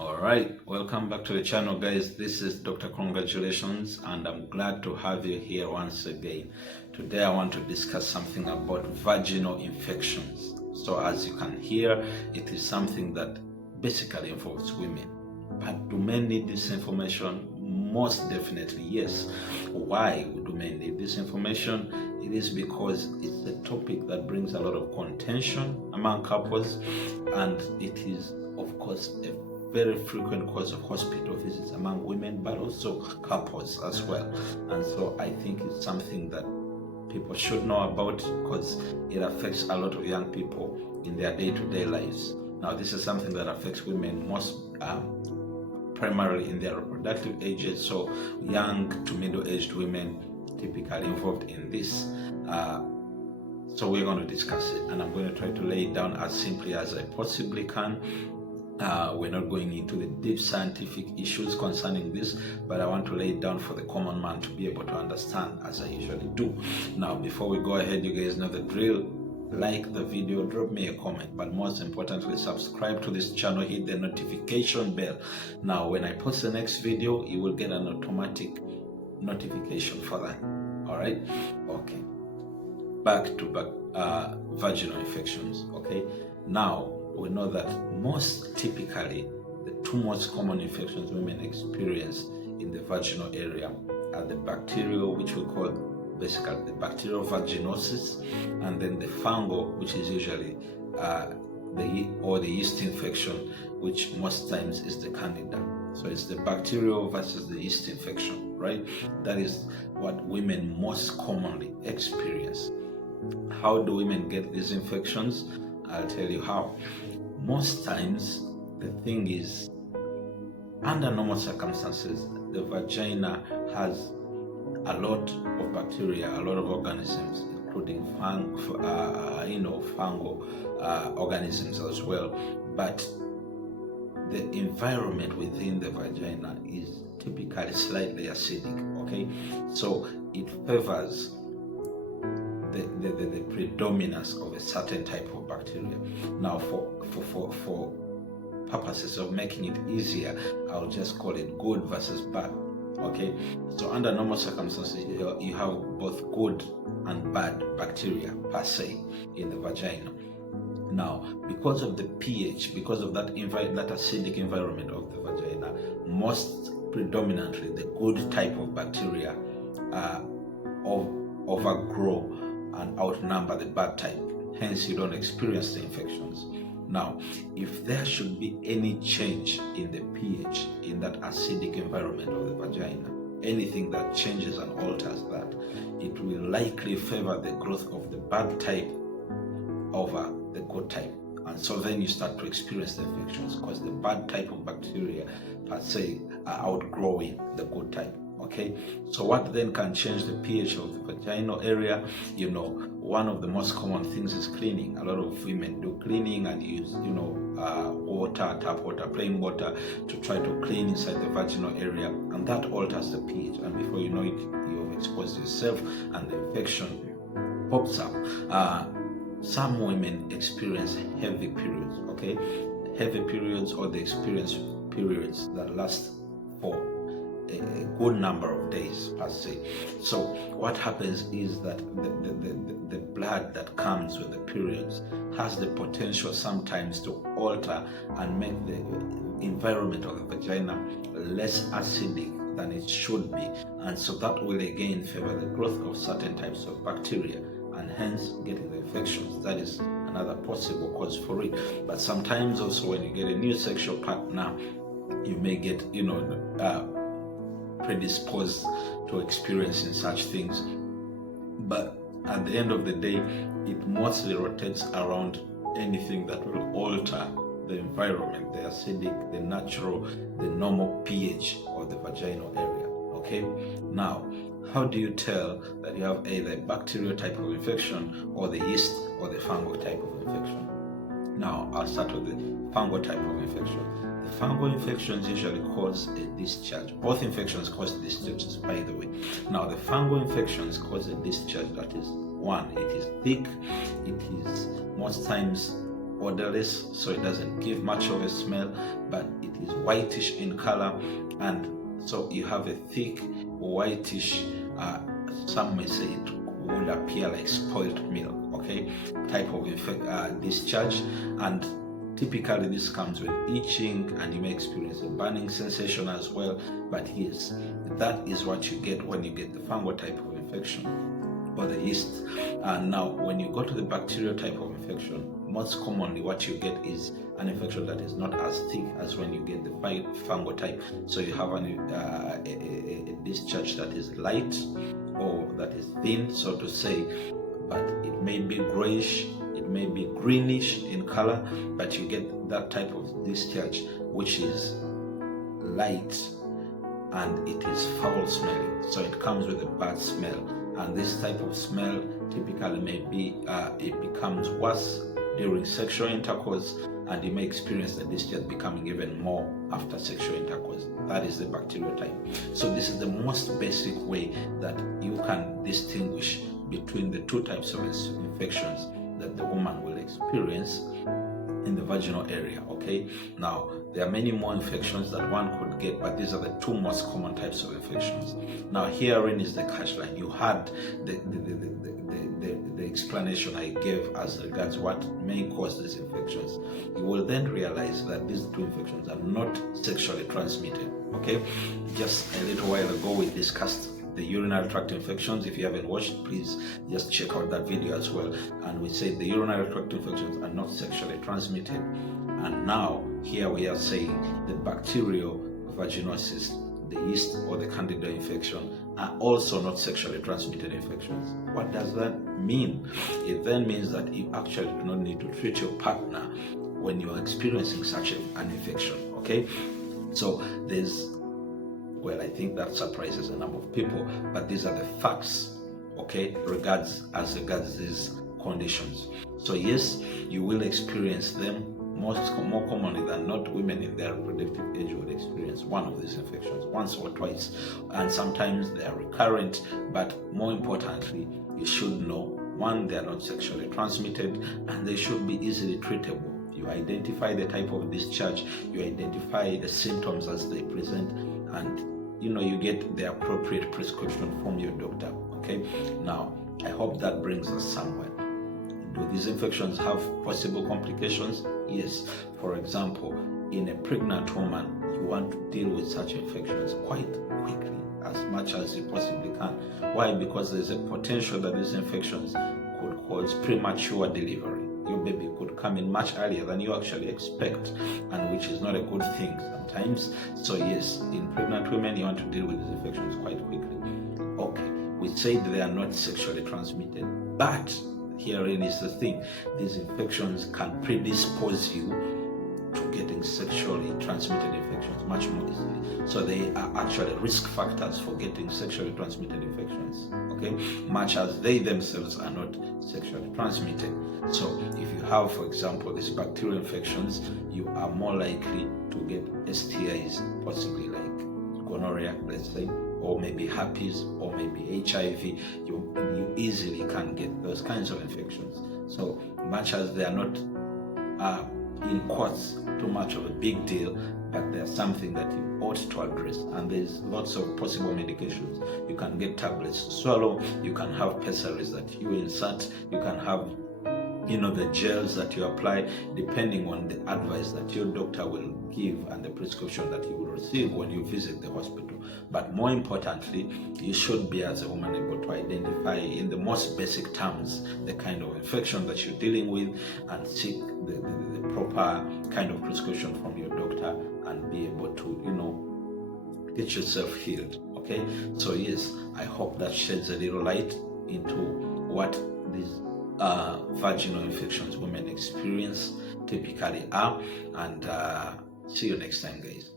All right, welcome back to the channel, guys. This is Dr. Congratulations, and I'm glad to have you here once again. Today I want to discuss something about vaginal infections. So as you can hear, it is something that basically involves women. But do men need this information? Most definitely yes. Why do men need this information? It is because it's a topic that brings a lot of contention among couples, and it is, of course, a very frequent cause of hospital visits among women, but also couples as well. And so I think it's something that people should know about because it affects a lot of young people in their day-to-day lives. Now, this is something that affects women most primarily in their reproductive ages, so young to middle-aged women typically involved in this. So we're going to discuss it, and I'm going to try to lay it down as simply as I possibly can. We're not going into the deep scientific issues concerning this, but I want to lay it down for the common man to be able to understand, as I usually do. Now, before we go ahead, you guys know the drill. Like the video, drop me a comment, but most importantly, subscribe to this channel, hit the notification bell. Now, when I post the next video, you will get an automatic notification for that. All right? Okay. Back to vaginal infections. Okay. Now, we know that most typically the two most common infections women experience in the vaginal area are the bacterial, which we call basically the bacterial vaginosis, and then the fungal, which is usually the yeast infection, which most times is the candida. So it's the bacterial versus the yeast infection, right? That is what women most commonly experience. How do women get these infections? I'll tell you how. Most times, the thing is, under normal circumstances, the vagina has a lot of bacteria, a lot of organisms, including fungal organisms as well. But the environment within the vagina is typically slightly acidic. Okay, so it favors the predominance of a certain type of bacteria. Now, for purposes of making it easier, I'll just call it good versus bad. Okay, so under normal circumstances, you have both good and bad bacteria per se in the vagina. Now, because of the pH, because of that acidic environment of the vagina, most predominantly the good type of bacteria overgrow and outnumber the bad type. Hence, you don't experience the infections. Now, if there should be any change in the pH in that acidic environment of the vagina, anything that changes and alters that, it will likely favor the growth of the bad type over the good type. And so then you start to experience the infections because the bad type of bacteria per se are outgrowing the good type. Okay, so what then can change the pH of the vaginal area? You know, one of the most common things is cleaning. A lot of women do cleaning and use, water, tap water, plain water to try to clean inside the vaginal area, and that alters the pH. And before you know it, you've exposed yourself and the infection pops up. Some women experience heavy periods, okay? Heavy periods, or they experience periods that last for a good number of days per se. So what happens is that the blood that comes with the periods has the potential sometimes to alter and make the environment of the vagina less acidic than it should be, and so that will again favor the growth of certain types of bacteria and hence getting the infections. That is another possible cause for it. But sometimes also when you get a new sexual partner, you may get predisposed to experiencing such things, but at the end of the day, it mostly rotates around anything that will alter the environment, the acidic, the natural, the normal pH of the vaginal area. Okay, now how do you tell that you have either a bacterial type of infection or the yeast or the fungal type of infection? Now I'll start with the fungal type of infection. The fungal infections usually cause a discharge. Both infections cause discharges, by the way. Now, the fungal infections cause a discharge that is, one, it is thick, it is most times odorless, so it doesn't give much of a smell, but it is whitish in color, and so you have a thick whitish, some may say it would appear like spoiled milk, okay, type of discharge. And typically this comes with itching, and you may experience a burning sensation as well. But yes, that is what you get when you get the fungal type of infection or the yeast. And now when you go to the bacterial type of infection, most commonly what you get is an infection that is not as thick as when you get the fungal type. So you have a discharge that is light or that is thin, so to say, but it may be grayish, it may be greenish in color, but you get that type of discharge which is light and it is foul smelling. So it comes with a bad smell, and this type of smell typically may be it becomes worse during sexual intercourse, and you may experience the discharge becoming even more after sexual intercourse. That is the bacterial type. So this is the most basic way that you can distinguish between the two types of infections that the woman will experience in the vaginal area. Okay, now there are many more infections that one could get, but these are the two most common types of infections. Now herein is the catchline. You had the explanation I gave as regards what may cause these infections. You will then realize that these two infections are not sexually transmitted. Okay, just a little while ago we discussed the urinary tract infections. If you haven't watched, please just check out that video as well. And we said the urinary tract infections are not sexually transmitted. And now here we are saying the bacterial vaginosis, the yeast or the candida infection are also not sexually transmitted infections. What does that mean? It then means that you actually do not need to treat your partner when you are experiencing such an infection. Okay, so I think that surprises a number of people, but these are the facts, okay, as regards these conditions. So yes, you will experience them more commonly than not. Women in their reproductive age will experience one of these infections once or twice, and sometimes they are recurrent. But more importantly, you should know, one, they are not sexually transmitted, and they should be easily treatable. You identify the type of discharge, you identify the symptoms as they present, and you get the appropriate prescription from your doctor. Okay, now I hope that brings us somewhere. Do these infections have possible complications? Yes. For example, in a pregnant woman, you want to deal with such infections quite quickly, as much as you possibly can. Why? Because there's a potential that these infections could cause premature delivery. Your baby could come in much earlier than you actually expect, and which is not a good thing sometimes. So yes, in pregnant women, you want to deal with these infections quite quickly. Okay, we said they are not sexually transmitted, but herein is the thing. These infections can predispose you to getting sexually transmitted infections much more easily. So they are actually risk factors for getting sexually transmitted infections, okay, much as they themselves are not sexually transmitted. So if you have, for example, these bacterial infections, you are more likely to get STIs, possibly like gonorrhea, let's say, or maybe herpes, or maybe HIV. You easily can get those kinds of infections. So much as they are not in quotes too much of a big deal, but they're something that you ought to address. And there's lots of possible medications. You can get tablets to swallow, you can have pessaries that you insert, you can have the gels that you apply, depending on the advice that your doctor will give and the prescription that you will receive when you visit the hospital. But more importantly, you should be, as a woman, able to identify in the most basic terms the kind of infection that you're dealing with, and seek the proper kind of prescription from your doctor, and be able to get yourself healed. Okay, so yes, I hope that sheds a little light into what these vaginal infections women experience typically are, and see you next time, guys.